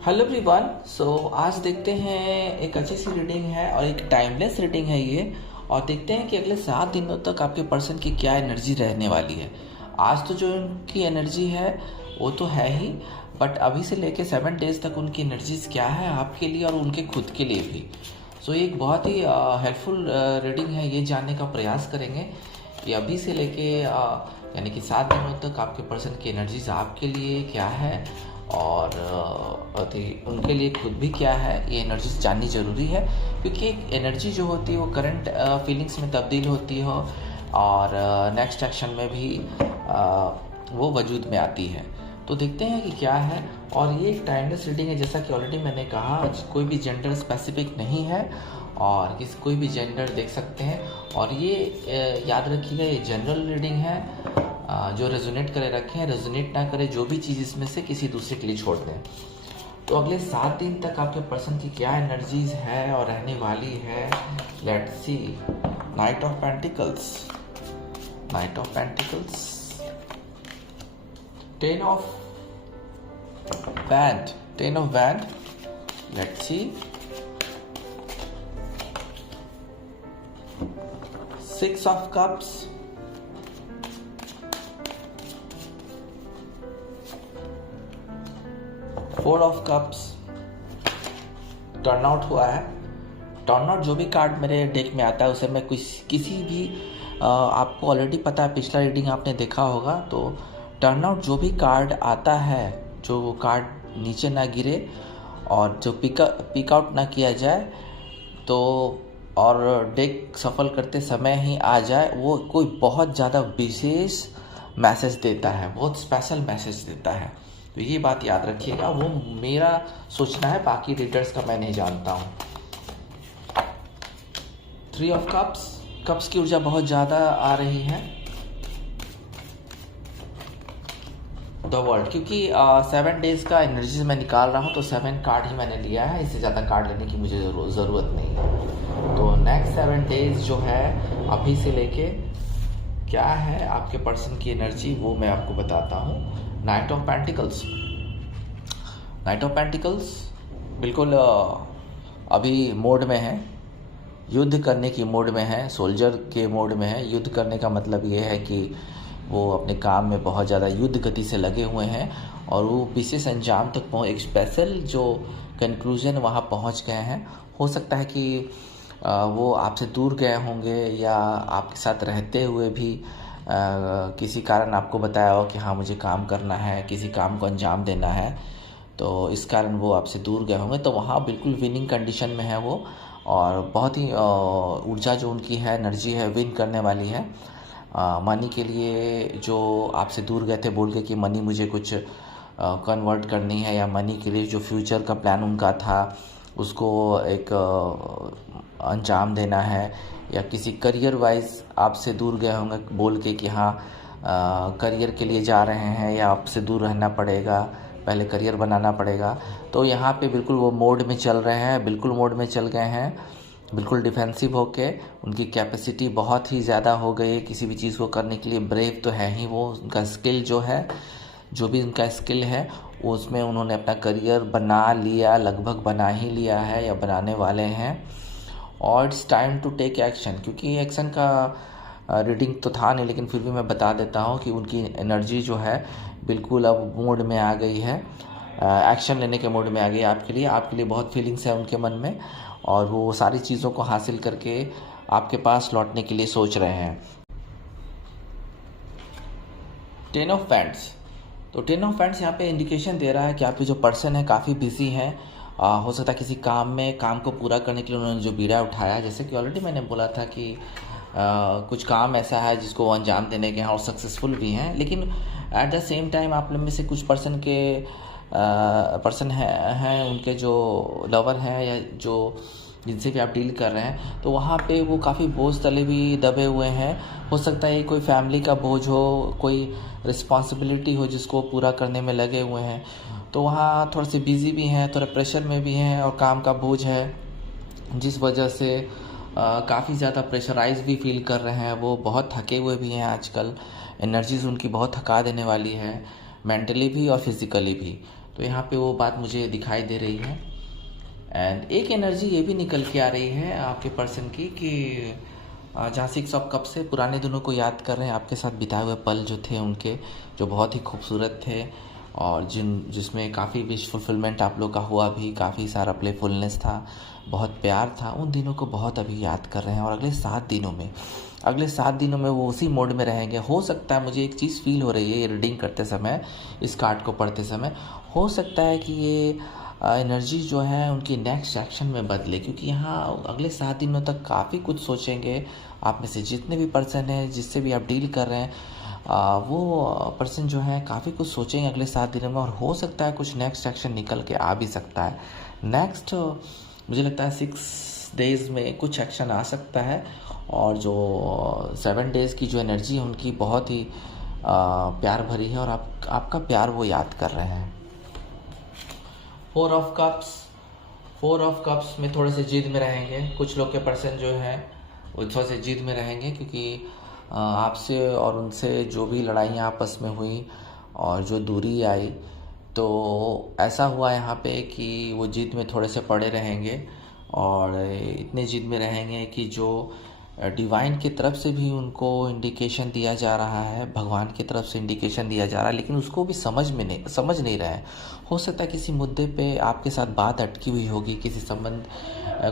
Hello everyone. आज देखते हैं, एक अच्छी सी रीडिंग है और एक टाइमलेस रीडिंग है ये। और देखते हैं कि अगले 7 दिनों तक आपके पर्सन की क्या एनर्जी रहने वाली है। आज तो जो उनकी एनर्जी है वो तो है ही, बट अभी से लेके 7 डेज तक उनकी एनर्जीज क्या है आपके लिए और उनके खुद के लिए भी। ये एक बहुत ही हेल्पफुल रीडिंग है। ये जानने का प्रयास करेंगे कि अभी से लेके यानी कि 7 दिनों तक आपके पर्सन की एनर्जीज आपके लिए क्या है और उनके लिए खुद भी क्या है। ये एनर्जीज जाननी ज़रूरी है, क्योंकि एक एनर्जी जो होती है वो करंट फीलिंग्स में तब्दील होती हो और नेक्स्ट एक्शन में भी वो वजूद में आती है। तो देखते हैं कि क्या है। और ये एक टाइमलेस रीडिंग है, जैसा कि ऑलरेडी मैंने कहा, कोई भी जेंडर स्पेसिफिक नहीं है और कोई भी जेंडर देख सकते हैं। और ये याद रखिएगा, ये जनरल रीडिंग है। जो रेजोनेट करे रखें, रेजोनेट ना करे जो भी चीज़ इसमें से किसी दूसरे के लिए छोड़ दें। तो अगले 7 दिन तक आपके पर्सन की क्या एनर्जीज है और रहने वाली है, let's see. Night of pentacles, night of pentacles, 10 of band, 10 of band, let's see. 6 of cups, 4 of cups. Turn out हुआ है। टर्न आउट जो भी कार्ड मेरे डेक में आता है उसे मैं किसी भी आपको ऑलरेडी पता है, पिछला रीडिंग आपने देखा होगा। तो टर्न आउट जो भी कार्ड आता है, जो कार्ड नीचे ना गिरे और जो पिक आउट ना किया जाए, तो और डेक सफल करते समय ही आ जाए, वो कोई बहुत ज़्यादा विशेष मैसेज देता है, बहुत स्पेशल मैसेज देता है। तो ये बात याद रखिएगा, वो मेरा सोचना है, बाकी रीडर्स का मैं नहीं जानता हूँ। 3 ऑफ कप्स, कप्स की ऊर्जा बहुत ज़्यादा आ रही है। द वर्ल्ड, क्योंकि 7 डेज का एनर्जी मैं निकाल रहा हूँ तो 7 कार्ड ही मैंने लिया है, इससे ज़्यादा कार्ड लेने की मुझे ज़रूरत नहीं है। तो नेक्स्ट 7 डेज जो है अभी से लेके क्या है आपके पर्सन की एनर्जी, वो मैं आपको बताता हूँ। Night of pentacles, night of pentacles बिल्कुल अभी मोड में है, युद्ध करने की मोड में है, सोल्जर के मोड में है। युद्ध करने का मतलब ये है कि वो अपने काम में बहुत ज़्यादा युद्ध गति से लगे हुए हैं और वो विशेष अंजाम तक एक स्पेशल जो कंक्लूजन वहाँ पहुँच गए हैं। हो सकता है कि वो आपसे दूर गए होंगे या आपके साथ रहते हुए भी किसी कारण आपको बताया हो कि हाँ मुझे काम करना है, किसी काम को अंजाम देना है, तो इस कारण वो आपसे दूर गए होंगे। तो वहाँ बिल्कुल विनिंग कंडीशन में है वो, और बहुत ही ऊर्जा जो उनकी है, एनर्जी है, विन करने वाली है। मनी के लिए जो आपसे दूर गए थे बोल के कि मनी मुझे कुछ कन्वर्ट करनी है, या मनी के लिए जो फ्यूचर का प्लान उनका था उसको एक अंजाम देना है, या किसी करियर वाइज आपसे दूर गए होंगे बोल के कि हाँ करियर के लिए जा रहे हैं या आपसे दूर रहना पड़ेगा, पहले करियर बनाना पड़ेगा। तो यहाँ पे बिल्कुल वो मोड में चल रहे हैं, बिल्कुल मोड में चल गए हैं, बिल्कुल डिफेंसिव होके। उनकी कैपेसिटी बहुत ही ज़्यादा हो गई है किसी भी चीज़ को करने के लिए। ब्रेव तो है ही वो, उनका स्किल जो है, जो भी उनका स्किल है उसमें उन्होंने अपना करियर बना लिया, लगभग बना ही लिया है या बनाने वाले हैं। और it's time to take action, क्योंकि एक्शन का रीडिंग तो था नहीं, लेकिन फिर भी मैं बता देता हूँ कि उनकी एनर्जी जो है बिल्कुल अब मोड में आ गई है, एक्शन लेने के मोड में आ गई है। आपके लिए बहुत फीलिंग्स है उनके मन में, और वो सारी चीज़ों को हासिल करके आपके पास लौटने के लिए सोच रहे हैं। 10 ऑफ पैंट्स, तो 10 ऑफ पैंट्स यहाँ पे इंडिकेशन दे रहा है कि आपके जो पर्सन है काफ़ी बिजी हैं। हो सकता है किसी काम को पूरा करने के लिए उन्होंने जो बीड़ा उठाया है, जैसे कि ऑलरेडी मैंने बोला था कि कुछ काम ऐसा है जिसको वो अंजाम देने के हैं और सक्सेसफुल भी हैं। लेकिन एट द सेम टाइम आप में से कुछ पर्सन हैं उनके जो लवर हैं या जो जिनसे भी आप डील कर रहे हैं, तो वहाँ पे वो काफ़ी बोझ तले भी दबे हुए हैं। हो सकता है कोई फैमिली का बोझ हो, कोई रिस्पॉन्सिबिलिटी हो जिसको पूरा करने में लगे हुए हैं। तो वहाँ थोड़े से बिज़ी भी हैं, थोड़ा प्रेशर में भी हैं और काम का बोझ है, जिस वजह से काफ़ी ज़्यादा प्रेशराइज भी फील कर रहे हैं। वो बहुत थके हुए भी हैं आजकल, एनर्जीज उनकी बहुत थका देने वाली है, मेंटली भी और फिज़िकली भी। तो यहाँ पे वो बात मुझे दिखाई दे रही है। एंड एक एनर्जी ये भी निकल के आ रही है आपके पर्सन की कि जहाँ 6 ऑफ कप से पुराने दिनों को याद कर रहे हैं, आपके साथ बिताए हुए पल जो थे उनके, जो बहुत ही खूबसूरत थे और जिसमें काफ़ी विश फुलफिलमेंट आप लोग का हुआ भी, काफ़ी सारा प्लेफुलनेस था, बहुत प्यार था, उन दिनों को बहुत अभी याद कर रहे हैं। और अगले 7 दिनों में वो उसी मोड में रहेंगे। हो सकता है, मुझे एक चीज़ फील हो रही है ये रीडिंग करते समय, इस कार्ड को पढ़ते समय, हो सकता है कि ये एनर्जी जो है उनकी नेक्स्ट एक्शन में बदले, क्योंकि यहाँ अगले 7 दिनों तक काफ़ी कुछ सोचेंगे। आप में से जितने भी पर्सन हैं, जिससे भी आप डील कर रहे हैं, वो पर्सन जो है काफ़ी कुछ सोचेंगे अगले 7 दिनों में, और हो सकता है कुछ नेक्स्ट एक्शन निकल के आ भी सकता है। नेक्स्ट मुझे लगता है 6 डेज़ में कुछ एक्शन आ सकता है, और जो 7 डेज़ की जो एनर्जी है उनकी बहुत ही प्यार भरी है, और आपका प्यार वो याद कर रहे हैं। 4 ऑफ कप्स में थोड़े से जिद में रहेंगे। कुछ लोग के पर्सन जो है वो थोड़े से जिद में रहेंगे, क्योंकि आपसे और उनसे जो भी लड़ाइयाँ आपस में हुई और जो दूरी आई, तो ऐसा हुआ यहाँ पे कि वो जिद में थोड़े से पड़े रहेंगे, और इतने जिद में रहेंगे कि जो डिवाइन की तरफ से भी उनको इंडिकेशन दिया जा रहा है, भगवान की तरफ से इंडिकेशन दिया जा रहा है, लेकिन उसको भी समझ नहीं रहे हैं। हो सकता है किसी मुद्दे पे आपके साथ बात अटकी हुई होगी, किसी संबंध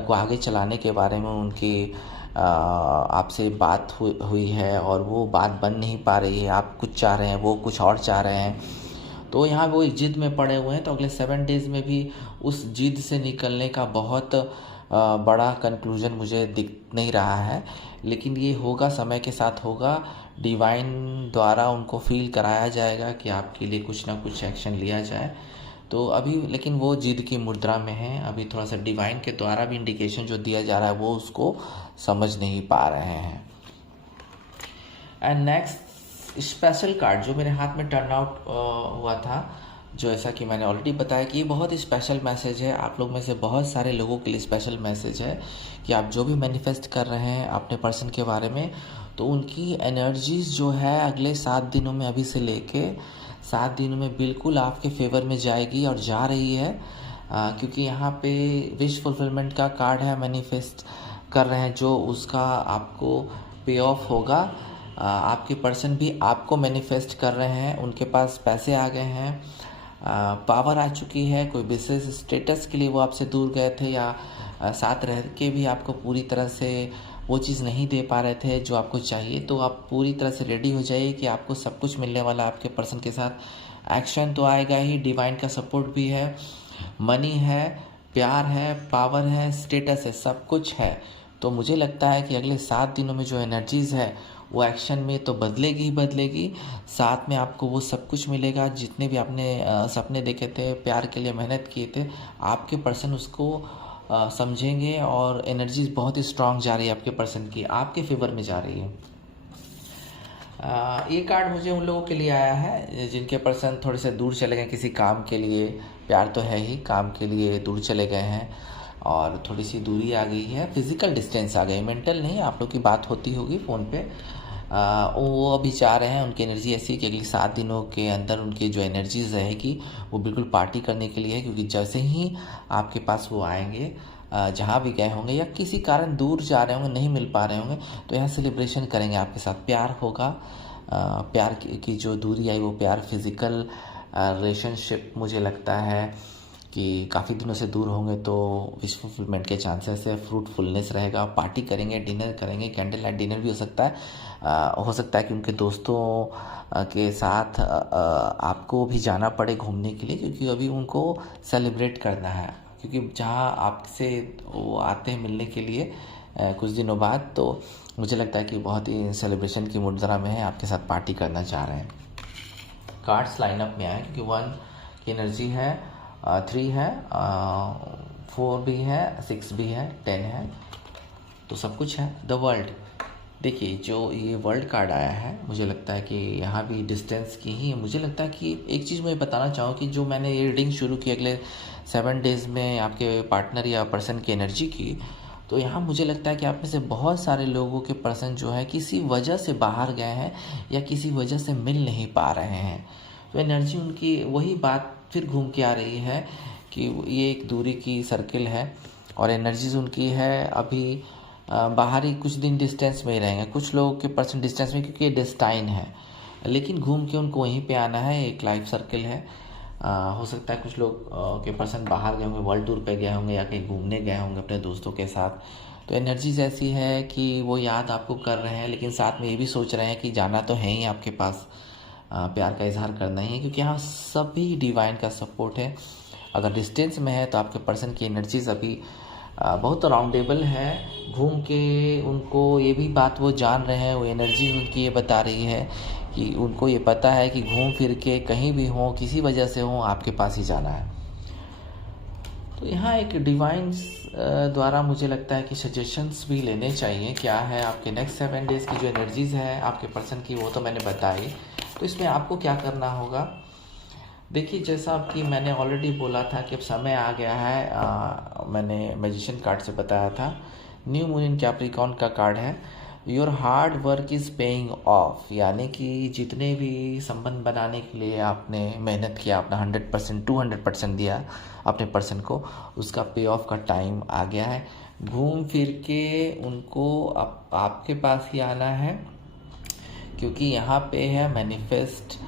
को आगे चलाने के बारे में उनकी आपसे बात हुई है, और वो बात बन नहीं पा रही है। आप कुछ चाह रहे हैं, वो कुछ और चाह रहे हैं, तो यहाँ वो एक जिद में पड़े हुए हैं। तो अगले 7 डेज़ में भी उस जिद से निकलने का बहुत बड़ा कंक्लूजन मुझे दिख नहीं रहा है, लेकिन ये होगा, समय के साथ होगा। डिवाइन द्वारा उनको फील कराया जाएगा कि आपके लिए कुछ ना कुछ एक्शन लिया जाए। तो अभी लेकिन वो जिद की मुद्रा में है। अभी थोड़ा सा डिवाइन के द्वारा भी इंडिकेशन जो दिया जा रहा है वो उसको समझ नहीं पा रहे हैं। एंड नेक्स्ट स्पेशल कार्ड जो मेरे हाथ में टर्न आउट हुआ था, जो ऐसा कि मैंने ऑलरेडी बताया कि ये बहुत ही स्पेशल मैसेज है। आप लोग में से बहुत सारे लोगों के लिए स्पेशल मैसेज है कि आप जो भी मैनिफेस्ट कर रहे हैं अपने पर्सन के बारे में, तो उनकी एनर्जीज जो है अगले 7 दिनों में, अभी से लेके 7 दिनों में बिल्कुल आपके फेवर में जाएगी, और जा रही है। क्योंकि यहाँ पे विश फुलफिलमेंट का कार्ड है, मैनिफेस्ट कर रहे हैं जो उसका आपको पे ऑफ होगा। आपके पर्सन भी आपको मैनिफेस्ट कर रहे हैं, उनके पास पैसे आ गए हैं, पावर आ चुकी है। कोई बिजनेस स्टेटस के लिए वो आपसे दूर गए थे, या साथ रह के भी आपको पूरी तरह से वो चीज़ नहीं दे पा रहे थे जो आपको चाहिए। तो आप पूरी तरह से रेडी हो जाइए कि आपको सब कुछ मिलने वाला आपके पर्सन के साथ। एक्शन तो आएगा ही, डिवाइन का सपोर्ट भी है, मनी है, प्यार है, पावर है, स्टेटस है, सब कुछ है। तो मुझे लगता है कि अगले 7 दिनों में जो एनर्जीज़ है वो एक्शन में तो बदलेगी ही बदलेगी, साथ में आपको वो सब कुछ मिलेगा। जितने भी आपने सपने देखे थे, प्यार के लिए मेहनत किए थे, आपके पर्सन उसको समझेंगे, और एनर्जीज बहुत ही स्ट्रांग जा रही है आपके पर्सन की, आपके फेवर में जा रही है। ये कार्ड मुझे उन लोगों के लिए आया है जिनके पर्सन थोड़े से दूर चले गए किसी काम के लिए। प्यार तो है ही, काम के लिए दूर चले गए हैं और थोड़ी सी दूरी आ गई है, फिजिकल डिस्टेंस आ गई, मेंटल नहीं। आप लोग की बात होती होगी फ़ोन पे। वो अभी चाह रहे हैं, उनकी एनर्जी ऐसी है कि अगली 7 दिनों के अंदर उनकी जो एनर्जीज रहेगी वो बिल्कुल पार्टी करने के लिए है। क्योंकि जैसे ही आपके पास वो आएंगे, जहाँ भी गए होंगे या किसी कारण दूर जा रहे होंगे, नहीं मिल पा रहे होंगे, तो यहाँ सेलिब्रेशन करेंगे आपके साथ। प्यार होगा, प्यार की जो दूरी आई वो प्यार, फिज़िकल रिलेशनशिप मुझे लगता है कि काफ़ी दिनों से दूर होंगे तो विश फुलफिलमेंट के चांसेस है, फ्रूटफुलनेस रहेगा। पार्टी करेंगे, डिनर करेंगे, कैंडल लाइट डिनर भी हो सकता है कि उनके दोस्तों के साथ आपको भी जाना पड़े घूमने के लिए, क्योंकि अभी उनको सेलिब्रेट करना है। क्योंकि जहाँ आपसे वो आते हैं मिलने के लिए कुछ दिनों बाद, तो मुझे लगता है कि बहुत ही सेलिब्रेशन की मुद्रा में है, आपके साथ पार्टी करना चाह रहे हैं। कार्ड्स लाइनअप में आए क्योंकि 1 की एनर्जी है, 3 है, 4 भी है, 6 भी है, 10 है, तो सब कुछ है। द वर्ल्ड, देखिए जो ये वर्ल्ड कार्ड आया है, मुझे लगता है कि यहाँ भी डिस्टेंस की ही है। मुझे लगता है कि एक चीज़ मैं बताना चाहूँ कि जो मैंने ये रीडिंग शुरू की अगले 7 डेज़ में आपके पार्टनर या पर्सन की एनर्जी की, तो यहाँ मुझे लगता है कि आप में से बहुत सारे लोगों के पर्सन जो है किसी वजह से बाहर गए हैं या किसी वजह से मिल नहीं पा रहे हैं। तो एनर्जी उनकी वही बात फिर घूम के आ रही है कि ये एक दूरी की सर्किल है और एनर्जीज उनकी है अभी बाहरी कुछ दिन डिस्टेंस में ही रहेंगे, कुछ लोगों के परसेंट डिस्टेंस में, क्योंकि ये डेस्टाइन है, लेकिन घूम के उनको वहीं पे आना है। एक लाइफ सर्किल है। हो सकता है कुछ लोग के पर्सन बाहर गए होंगे, वर्ल्ड टूर पे गए होंगे या कहीं घूमने गए होंगे अपने दोस्तों के साथ। तो एनर्जीज ऐसी है कि वो याद आपको कर रहे हैं, लेकिन साथ में ये भी सोच रहे हैं कि जाना तो है ही आपके पास, प्यार का इजहार करना ही है, क्योंकि यहाँ सभी डिवाइन का सपोर्ट है। अगर डिस्टेंस में है तो आपके पर्सन की एनर्जीज अभी बहुत राउंडेबल है। घूम के उनको ये भी बात वो जान रहे हैं, वो एनर्जी उनकी ये बता रही है कि उनको ये पता है कि घूम फिर के कहीं भी हो, किसी वजह से हो, आपके पास ही जाना है। तो यहाँ एक डिवाइन्स द्वारा मुझे लगता है कि सजेशंस भी लेने चाहिए। क्या है आपके नेक्स्ट 7 डेज़ की जो एनर्जीज़ है आपके पर्सन की, वो तो मैंने बताई। तो इसमें आपको क्या करना होगा, देखिए जैसा कि मैंने ऑलरेडी बोला था कि अब समय आ गया है। मैंने मैजिशियन कार्ड से बताया था, न्यू मून इन कैप्रिकॉर्न का कार्ड है। Your hard work is paying off, यानी कि जितने भी संबंध बनाने के लिए आपने मेहनत किया, अपना 100% 200% दिया अपने पर्सन को, उसका पे ऑफ का टाइम आ गया है। घूम फिर के उनको आपके पास ही आना है, क्योंकि यहाँ पे है मैनिफेस्ट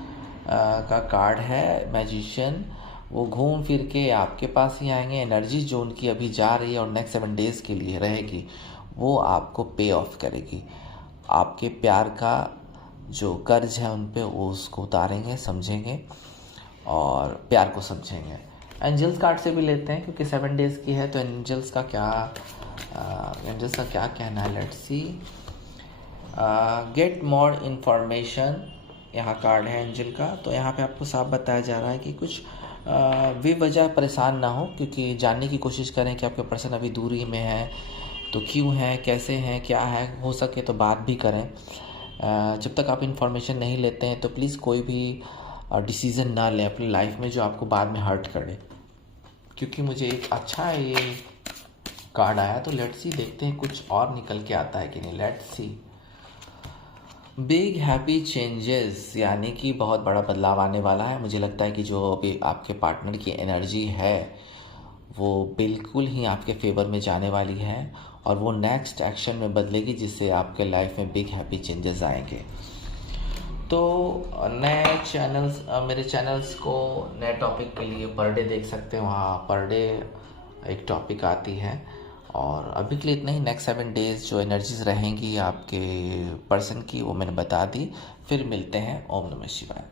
का कार्ड है मैजिशियन। वो घूम फिर के आपके पास ही आएंगे। एनर्जी जो उनकी अभी जा रही है और नेक्स्ट 7 डेज़ के लिए रहेगी, वो आपको पे ऑफ करेगी। आपके प्यार का जो कर्ज है उन पे, वो उसको उतारेंगे, समझेंगे और प्यार को समझेंगे। एंजल्स कार्ड से भी लेते हैं क्योंकि 7 डेज़ की है, तो एंजल्स का क्या कहना है, let's see. Get more information, यहाँ कार्ड है एंजल का। तो यहाँ पे आपको साफ बताया जा रहा है कि कुछ बेवजह परेशान ना हो, क्योंकि जानने की कोशिश करें कि आपके पर्सन अभी दूरी में है तो क्यों है, कैसे हैं, क्या है। हो सके तो बात भी करें। जब तक आप इन्फॉर्मेशन नहीं लेते हैं तो प्लीज़ कोई भी डिसीज़न ना लें अपनी लाइफ में जो आपको बाद में हर्ट करे। क्योंकि मुझे एक अच्छा ये कार्ड आया, तो लेट्स सी, देखते हैं कुछ और निकल के आता है कि नहीं। Let's see. Big happy changes, यानी कि बहुत बड़ा बदलाव आने वाला है। मुझे लगता है कि जो अभी आपके पार्टनर की एनर्जी है वो बिल्कुल ही आपके फेवर में जाने वाली है और वो नेक्स्ट एक्शन में बदलेगी, जिससे आपके लाइफ में बिग हैप्पी चेंजेस आएंगे। तो नए चैनल्स, मेरे चैनल्स को नए टॉपिक के लिए पर डे देख सकते हैं, वहाँ पर डे एक टॉपिक आती है। और अभी के लिए इतना ही। नेक्स्ट 7 डेज़ जो एनर्जीज रहेंगी आपके पर्सन की, वो मैंने बता दी। फिर मिलते हैं। ओम नमः शिवाय।